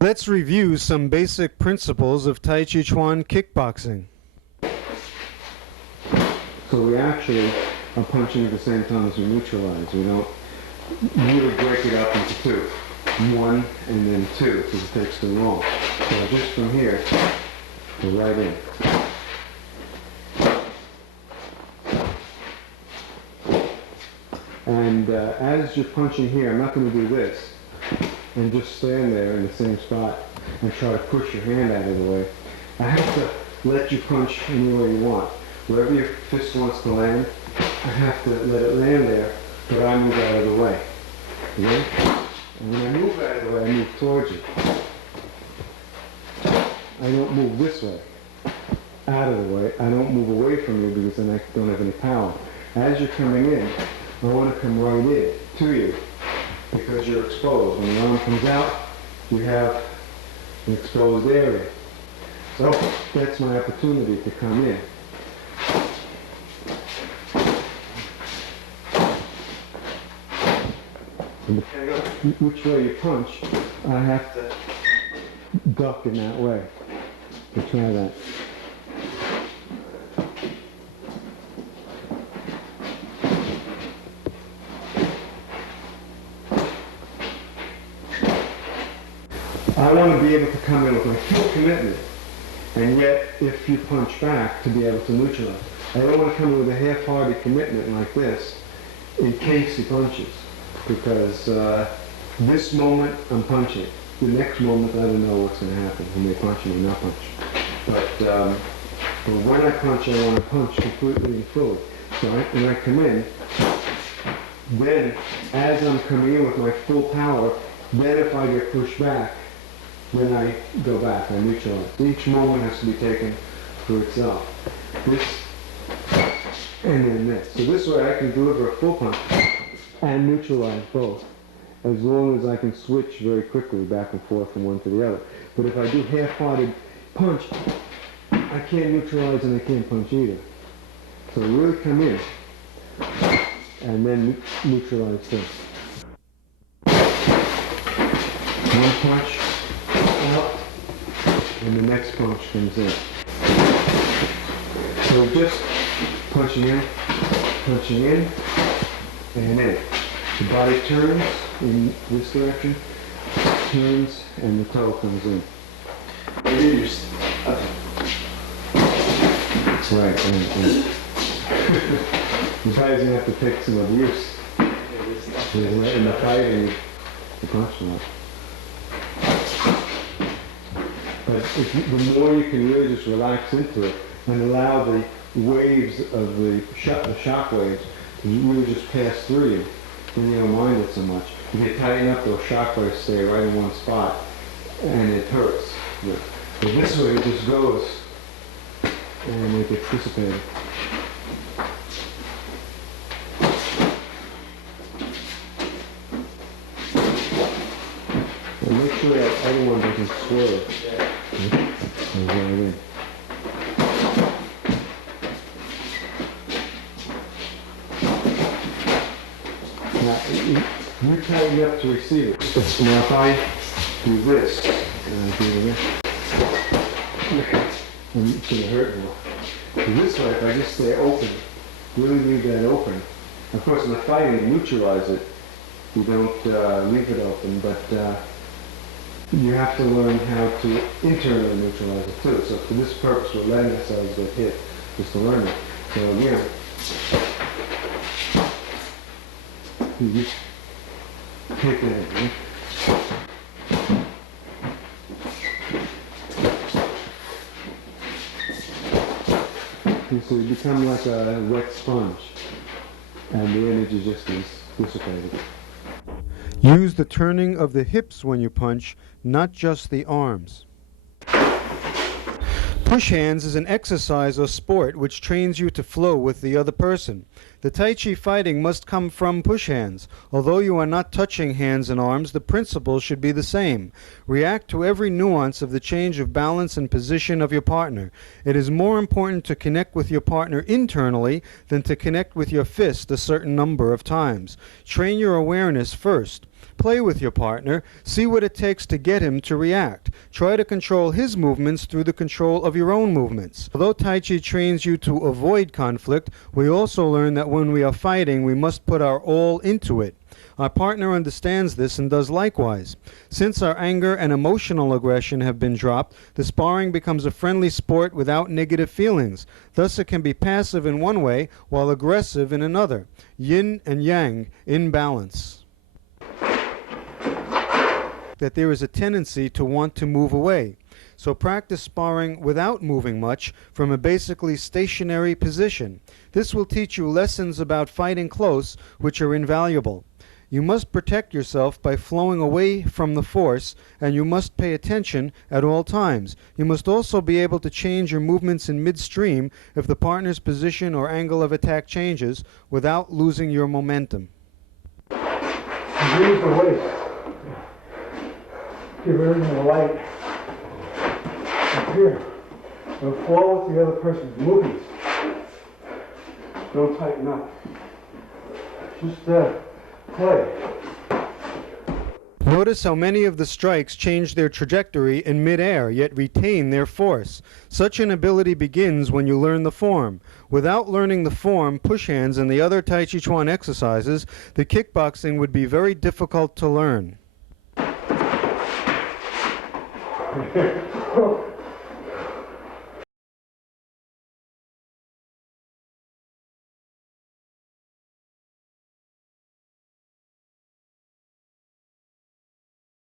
Let's review some basic principles of Tai-Chi-Chuan kickboxing. So we actually are punching at the same time as we neutralize. We don't really break it up into two. One and then two, because it takes too long. So just from here, go right in. And as you're punching here, I'm not going to do this and just stand there in the same spot and try to push your hand out of the way. I have to let you punch anywhere you want. Wherever your fist wants to land, I have to let it land there, but I move out of the way. Okay? And when I move out of the way, I move towards you. I don't move this way, out of the way. I don't move away from you because then I don't have any power. As you're coming in, I want to come right in to you because you're exposed. When the arm comes out, you have an exposed area. So that's my opportunity to come in. And depending on which way you punch, I have to duck in that way. So try that. I want to be able to come in with my full commitment, and yet if you punch back, to be able to neutralize. I don't want to come in with a half-hearted commitment like this in case he punches, because this moment I'm punching. The next moment I don't know what's going to happen. He may punch or not punch. But when I punch, I want to punch completely and fully. So when I come in, then as I'm coming in with my full power, then if I get pushed back, then I go back, I neutralize. Each moment has to be taken for itself. This, and then this. So this way I can deliver a full punch and neutralize both, as long as I can switch very quickly back and forth from one to the other. But if I do half-hearted punch, I can't neutralize and I can't punch either. So really come in, and then neutralize this. One punch, out, and the next punch comes in. So just punching in, and in. The body turns in this direction, turns, and the toe comes in. Right. The body's going to have to take some abuse. In the fighting, the punch lot. But the more you can really just relax into it and allow the waves of the shock waves to really just pass through you, then you don't mind it so much. If you tighten up, those shock waves stay right in one spot, and it hurts. But this way it just goes, and it gets dissipated. And make sure that other one doesn't swerve. Now, you tighten up to receive it. Now if I do this, and I do this, and it's going to hurt more. This way, if I just stay open, really leave that open. Of course, in the fighting, you neutralize it. You don't leave it open, but you have to learn how to internally neutralize it too. So for this purpose, we're letting ourselves get hit, just to learn it. So again, you just take that in. And so you become like a wet sponge, and the energy just is dissipated. Use the turning of the hips when you punch, not just the arms. Push hands is an exercise or sport which trains you to flow with the other person. The Tai Chi fighting must come from push hands. Although you are not touching hands and arms, the principle should be the same. React to every nuance of the change of balance and position of your partner. It is more important to connect with your partner internally than to connect with your fist a certain number of times. Train your awareness first. Play with your partner. See what it takes to get him to react. Try to control his movements through the control of your own movements. Although Tai Chi trains you to avoid conflict, we also learn that when we are fighting, we must put our all into it. Our partner understands this and does likewise. Since our anger and emotional aggression have been dropped, the sparring becomes a friendly sport without negative feelings. Thus it can be passive in one way while aggressive in another. Yin and yang in balance. That there is a tendency to want to move away. So practice sparring without moving much from a basically stationary position. This will teach you lessons about fighting close which are invaluable. You must protect yourself by flowing away from the force, and you must pay attention at all times. You must also be able to change your movements in midstream if the partner's position or angle of attack changes without losing your momentum. Use the waist. Give everything the light up here. And flow with the other person's movements. Don't tighten up. Just play. Notice how many of the strikes change their trajectory in mid-air, yet retain their force. Such an ability begins when you learn the form. Without learning the form, push hands, and the other Tai-Chi-Chuan exercises, the kickboxing would be very difficult to learn.